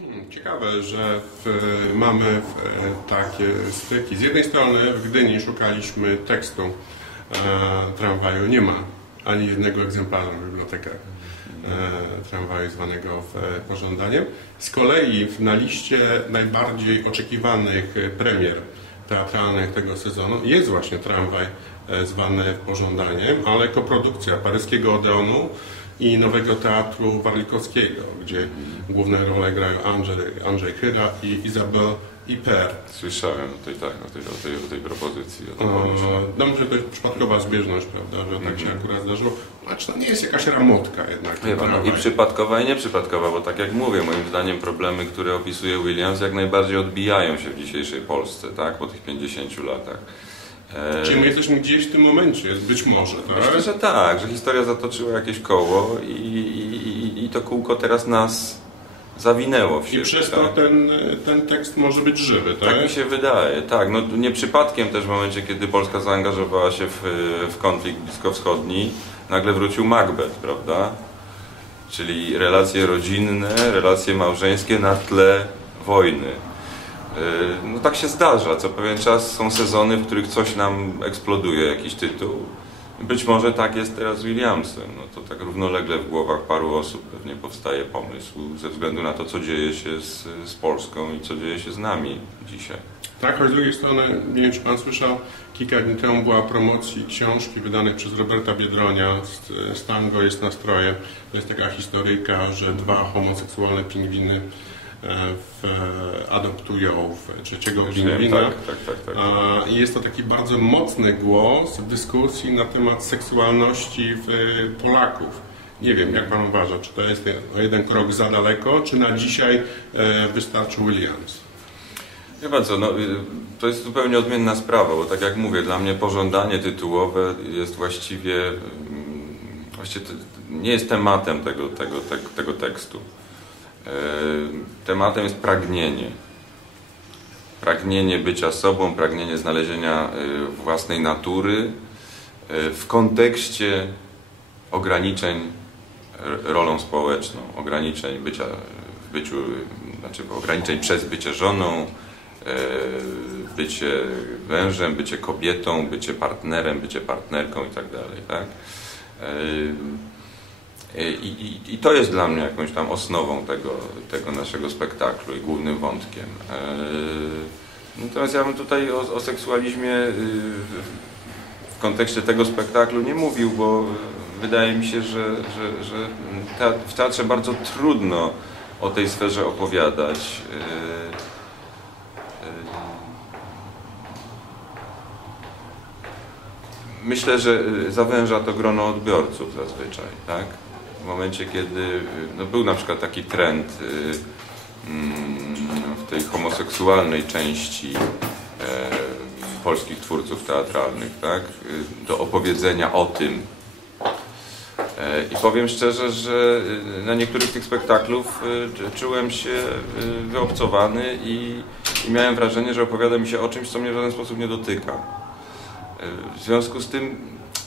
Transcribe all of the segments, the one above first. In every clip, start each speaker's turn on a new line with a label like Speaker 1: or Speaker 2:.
Speaker 1: Hmm, Ciekawe, że w, mamy w, takie styki. Z jednej strony w Gdyni szukaliśmy tekstu e, tramwaju. Nie ma ani jednego egzemplarza w bibliotekach e, tramwaju zwanego w, e, pożądaniem. Z kolei na liście najbardziej oczekiwanych e, premier teatralnych tego sezonu jest właśnie tramwaj e, zwany pożądaniem, ale koprodukcja paryskiego Odeonu i Nowego Teatru Warlikowskiego, gdzie główne role grają Andrzej, Andrzej Chyra i Izabel Iper.
Speaker 2: Słyszałem o tej, tak, o tej, o tej, o tej propozycji. O
Speaker 1: E. No może to jest przypadkowa zbieżność, prawda, że tak się akurat zdarzyło. Znaczy to nie jest jakaś ramotka jednak.
Speaker 2: pan, no, I przypadkowa i nieprzypadkowa, bo tak jak mówię, moim zdaniem problemy, które opisuje Williams jak najbardziej odbijają się w dzisiejszej Polsce, tak, po tych 50 latach. E,
Speaker 1: Czyli my jesteśmy gdzieś w tym momencie, być może,
Speaker 2: Myślę,
Speaker 1: tak?
Speaker 2: że tak, że historia zatoczyła jakieś koło i, i, i, i to kółko teraz nas zawinęło w siebie.
Speaker 1: I przez to
Speaker 2: tak?
Speaker 1: ten, ten tekst może być żywy, tak?
Speaker 2: Tak mi się wydaje, tak. No, nie przypadkiem też w momencie, kiedy Polska zaangażowała się w, w konflikt bliskowschodni, nagle wrócił Macbeth, prawda? Czyli relacje rodzinne, relacje małżeńskie na tle wojny. Yy, No tak się zdarza, co pewien czas są sezony, w których coś nam eksploduje, jakiś tytuł. Być może tak jest teraz z Williamsem. No to tak równolegle w głowach paru osób pewnie powstaje pomysł ze względu na to, co dzieje się z, z Polską i co dzieje się z nami dzisiaj.
Speaker 1: Tak, choć z drugiej strony, nie wiem czy Pan słyszał, kilka dni temu była promocji książki wydanej przez Roberta Biedronia, z- z Tango jest nastrojem. To jest taka historyjka, że dwa homoseksualne pingwiny e, w, adoptują w trzeciego pingwina.
Speaker 2: tak, tak, tak, tak.
Speaker 1: A, I jest to taki bardzo mocny głos w dyskusji na temat seksualności w, Polaków. Nie wiem, jak Pan uważa, czy to jest o jeden krok za daleko, czy na dzisiaj e, wystarczy Williams?
Speaker 2: Wie pan co, no, to jest zupełnie odmienna sprawa, bo tak jak mówię, dla mnie pożądanie tytułowe jest właściwie, mm, właściwie nie jest tematem tego, tego, tego, tego tekstu. Tematem jest pragnienie. Pragnienie bycia sobą, pragnienie znalezienia własnej natury w kontekście ograniczeń rolą społeczną, ograniczeń bycia w byciu, znaczy ograniczeń przez bycie żoną, bycie mężem, bycie kobietą, bycie partnerem, bycie partnerką i tak tak? I, i, I to jest dla mnie jakąś tam osnową tego, tego naszego spektaklu i głównym wątkiem. E, Natomiast ja bym tutaj o, o seksualizmie y, w- kontekście tego spektaklu nie mówił, bo wydaje mi się, że, że, że tea- w teatrze bardzo trudno o tej sferze opowiadać. Y, Myślę, że y, zawęża to grono odbiorców zazwyczaj, tak? W momencie, kiedy no był na przykład taki trend y, mm, w tej homoseksualnej części e, polskich twórców teatralnych, tak? Y, Do opowiedzenia o tym. E, I powiem szczerze, że y, na niektórych tych spektaklów czułem się wyobcowany i, i miałem wrażenie, że opowiada mi się o czymś, co mnie w żaden sposób nie dotyka. Y, W związku z tym,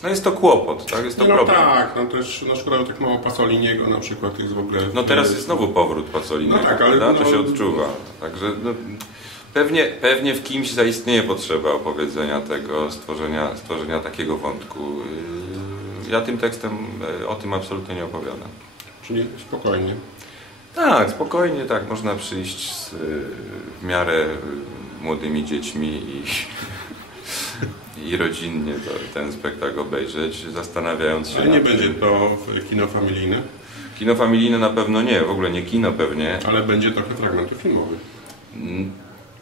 Speaker 2: no jest to kłopot, tak? Jest to
Speaker 1: no
Speaker 2: problem.
Speaker 1: tak, no też no szkoda tak mało Pasoliniego na przykład jest w ogóle...
Speaker 2: No teraz jest znowu powrót Pasoliniego,
Speaker 1: No tak, ale
Speaker 2: prawda? to
Speaker 1: no-
Speaker 2: się odczuwa. Także no, pewnie, pewnie w kimś zaistnieje potrzeba opowiedzenia tego, stworzenia, stworzenia takiego wątku. Yy, Ja tym tekstem e, o tym absolutnie nie opowiadam.
Speaker 1: Czyli spokojnie.
Speaker 2: Tak, spokojnie, tak, można przyjść z, y, w miarę młodymi dziećmi i, i rodzinnie ten spektakl obejrzeć, zastanawiając się
Speaker 1: Ale nie będzie
Speaker 2: tym.
Speaker 1: to kino familijne,
Speaker 2: Kino familijne na pewno nie, w ogóle nie kino pewnie.
Speaker 1: ale będzie trochę fragmentów filmowych.
Speaker 2: Mm,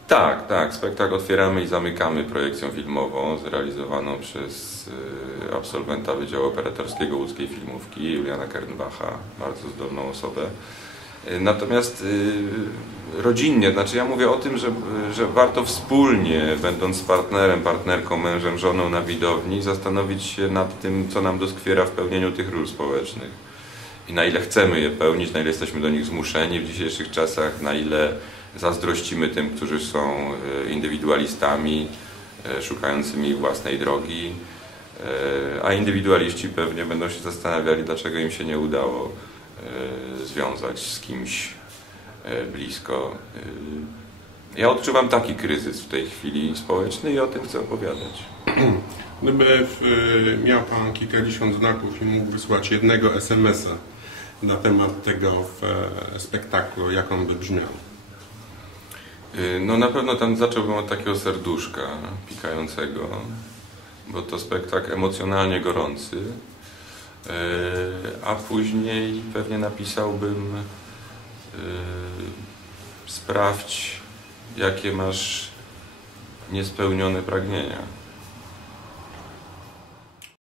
Speaker 2: Tak, tak. Spektakl otwieramy i zamykamy projekcją filmową zrealizowaną przez y, absolwenta Wydziału Operatorskiego Łódzkiej Filmówki, Juliana Kernbacha, bardzo zdolną osobę. Y, Natomiast y, rodzinnie, znaczy ja mówię o tym, że, że warto wspólnie, będąc partnerem, partnerką, mężem, żoną na widowni, zastanowić się nad tym, co nam doskwiera w pełnieniu tych ról społecznych i na ile chcemy je pełnić, na ile jesteśmy do nich zmuszeni w dzisiejszych czasach, na ile zazdrościmy tym, którzy są e, indywidualistami, e, szukającymi własnej drogi, e, a indywidualiści pewnie będą się zastanawiali, dlaczego im się nie udało e, związać z kimś e, blisko. E, Ja odczuwam taki kryzys w tej chwili społeczny i o tym chcę opowiadać.
Speaker 1: Gdyby w, miał Pan kilkadziesiąt znaków i mógł wysłać jednego SMS-a na temat tego e, spektaklu, jak on by brzmiał?
Speaker 2: No na pewno tam zacząłbym od takiego serduszka pikającego, bo to spektakl emocjonalnie gorący, a później pewnie napisałbym y, sprawdź jakie masz niespełnione pragnienia.